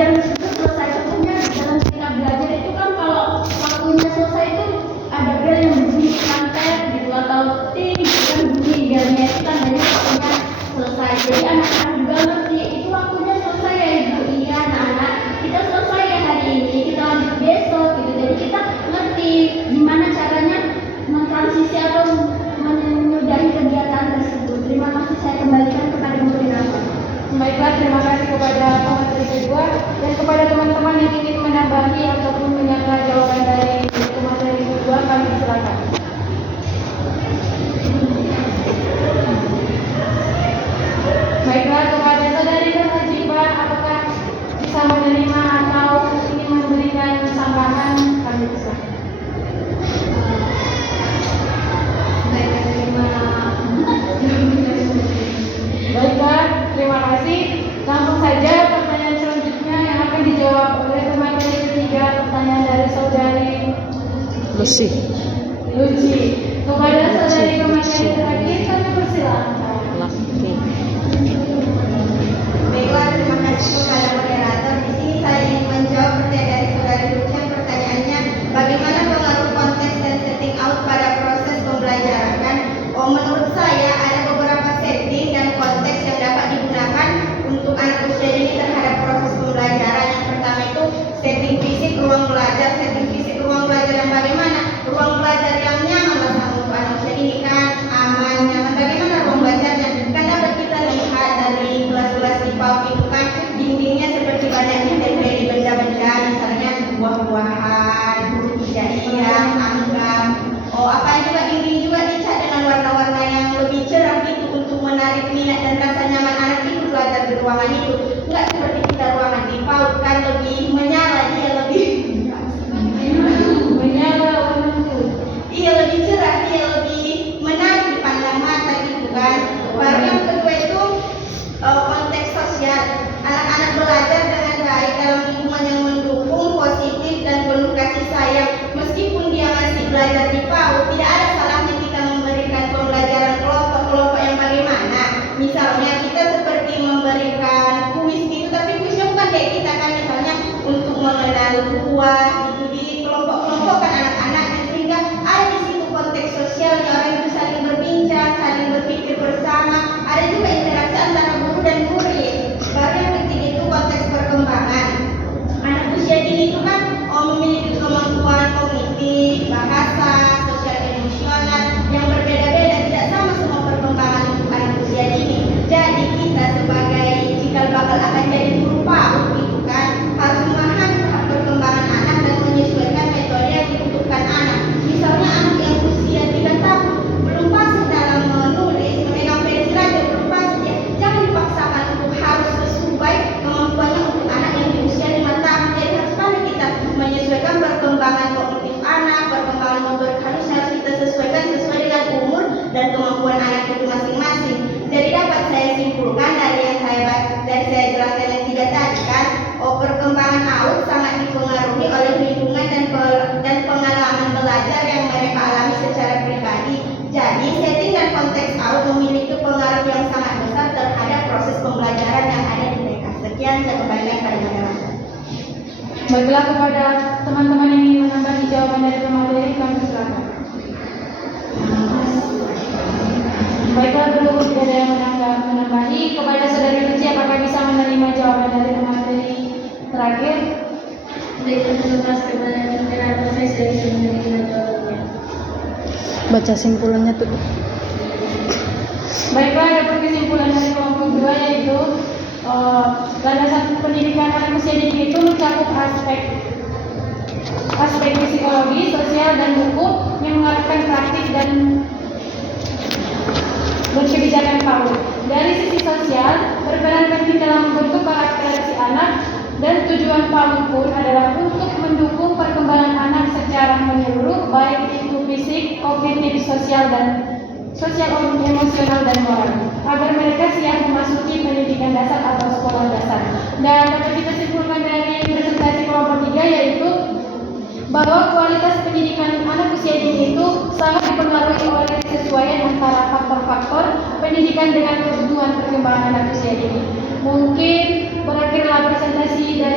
belajar itu selesai semuanya dalam tingkat belajar itu kan kalau waktunya selesai itu ada bel yang bunyi santet gitu atau ting gitu kan bunyi belnya itu tandanya waktunya selesai. Jadi anak-anak juga ngerti itu waktunya selesai ya ibu. Iya anak-anak, kita selesai ya hari ini, kita lanjut besok gitu. Jadi kita ngerti gimana caranya mentransisi atau menyudahi kegiatan tersebut. Terima kasih, saya kembalikan kepada moderator. Baiklah, terima kasih kepada pemateri kedua dan kepada teman-teman yang ingin menambahi ataupun menyangka jawaban dari pemateri kedua, kami silakan. Baiklah, kepada saudari Nurhajibah, apakah bisa menerima atau ingin memberikan tambahan, kami bisa. Baiklah, terima kasih. Langsung saja pertanyaan selanjutnya yang akan dijawab oleh pemateri ketiga, pertanyaan dari saudari Lucy. Kepada saudari pemateri terakhir, kami persilakan. Baiklah, terima kasih kepada moderator. Di sini saya ingin menjawab pertanyaan dari saudari Lucy. Pertanyaannya, bagaimana pengaruh konteks dan setting out pada proses pembelajaran? Menurut saya ada beberapa setting dan konteks yang dapat digunakan untuk anak usia dini terhadap proses pembelajaran. Yang pertama itu setting fisik ruang belajar. Setting fisik ruang belajar yang bagaimana? Ruang belajar yang nyaman untuk anak usia dini kan aman, nyaman. Bagaimana ruang belajarnya? Kan dapat kita lihat dari kelas-kelas di PAUD itu kan dindingnya seperti banyak ditempeli benda-benda, misalnya buah-buahan, hijau, angka. Apa juga dinding juga dicat dengan warna-warna yang lebih cerah gitu untuk menarik minat dan rasa nyaman anak itu belajar di ruangan itu. Enggak seperti kita ruangan di PAUD kan lebih menyala, dia lebih menyala warna iya lebih cerah, dia lebih menarik dipandang mata gitu kan. Baru yang kedua itu konteks sosial. Anak-anak belajar dengan baik dalam lingkungan yang mendukung, positif dan penuh kasih sayang. Meskipun dia masih belajar di PAUD, tidak ada salahnya kita memberikan pembelajaran kelompok-kelompok yang bagaimana. Misalnya kita seperti memberikan kuis gitu, tapi kuisnya bukan kayak kita kan, misalnya untuk mengenal buah gitu, di kelompok-kelompokkan anak-anaknya sehingga ada di situ konteks sosialnya, orang itu saling berbincang, saling berpikir bersama, ada juga interaksi antara guru dan murid. Baru yang ketiga itu konteks perkembangan. Anak usia dini itu kan memiliki kemampuan kognitif, bahasa, sosial emosional yang berbeda-beda, tidak sama semua perkembangan untuk anak usia dini. Jadi kita sebagai cikal bakal akan jadi guru PAUD gitu kan, harus memahami tahap perkembangan anak dan menyesuaikan metode yang dibutuhkan anak. Misalnya anak yang usia 3 tahun belum fasih dalam menulis, memegang pensil aja belum fasih, ya jangan dipaksakan untuk harus sesuai kemampuannya untuk anak yang di usia 5 tahun. Jadi harus pandai kita menyesuaikan perkembangan kognitif anak, perkembangan motorik halus harus kita sesuaikan sesuai dengan umur dan kemampuan anak itu masing-masing. Jadi dapat saya simpulkan dari yang saya jelaskan yang 3 tadi kan, perkembangan AUD sangat dipengaruhi oleh lingkungan dan pengalaman belajar yang mereka alami secara pribadi. Jadi setting dan konteks AUD memiliki pengaruh yang sangat besar terhadap proses pembelajaran yang ada di mereka. Sekian, saya kembalikan pada moderator. Baiklah, kepada teman-teman yang ingin menambahi jawaban dari pemateri, kami silakan. Baiklah, dulu tidak ada yang menambahi. Kepada saudari Lucy, apakah bisa menerima jawaban dari pemateri terakhir? Baiklah, terima kasih kepada moderator, saya bisa menerima jawabannya. Baca simpulannya tuh. Baiklah, ada kesimpulan dari kelompok 2 yaitu landasan pendidikan anak usia dini itu mencakup aspek psikologi, sosial, dan hukum yang mengarahkan praktik dan kebijakan PAUD. Dari sisi sosial, berperan penting dalam membentuk karakter si anak, dan tujuan PAUD pun adalah untuk mendukung perkembangan anak secara menyeluruh, baik itu fisik, kognitif, sosial, emosional, dan moral, agar mereka siap memasuki pendidikan dasar atau sekolah dasar. Dan dapat kita simpulkan dari presentasi kelompok 3 yaitu bahwa kualitas pendidikan anak usia dini itu sangat dipengaruhi oleh kesesuaian antara faktor-faktor pendidikan dengan kebutuhan perkembangan anak usia dini. Mungkin berakhirlah presentasi dari